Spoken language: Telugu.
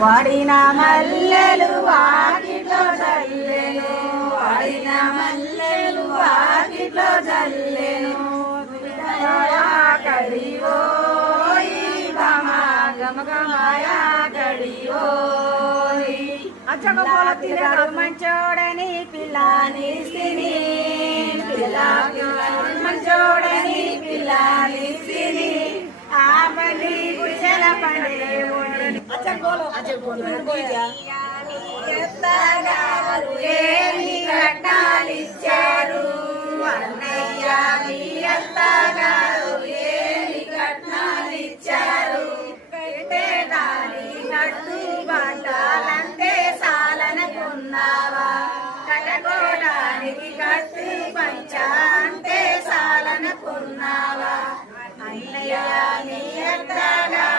వాడిన మల్లెలు వాకిట్లో చల్లెను, వాడిన మల్లెలు వాకిట్లో చల్లెను. కడివోయి గమగమాయా కడివోయి మంచోడని పిల్లాని సిని, మంచోడని పిల్లాని సిని. ఆ పని కుశల పండే ఏమి కట్నాలిచ్చారు అన్నయ్య, మీ అత్తగారు ఏమి కట్నాలిచ్చారు. పెట్టేదాని కట్టు బట్టాలంటే సాలనుకున్నావా, కట్టుకోవడానికి కట్టు పంచా అంటే సాలనుకున్నావా. అన్నయ్య మీ అత్తగారు